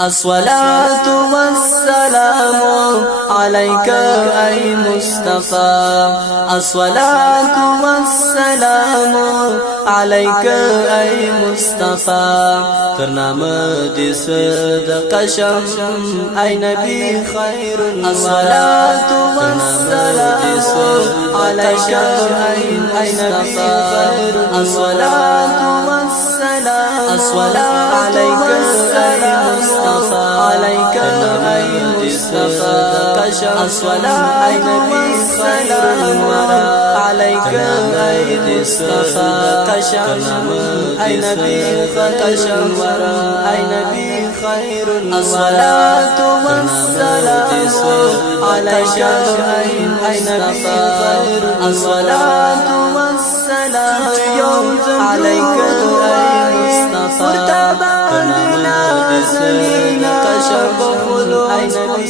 الصلاة والسلام عليك أي مصطفى الصلاة والسلام عليك أي مصطفى ترنام دي صدق شم أي نبي خير الصلاة والسلام عليك أي مصطفى الصلاة والسلام عليك أي مصطفى عليك أي مصطفى الصلاة أي نبي خير الورى عليك أي مصطفى أي نبي خير الورى أي نبي خير الصلاة والسلام عليك أي نبي خير الصلاة والسلام عليك أي مصطفى نازلين كشف خلو أي نبي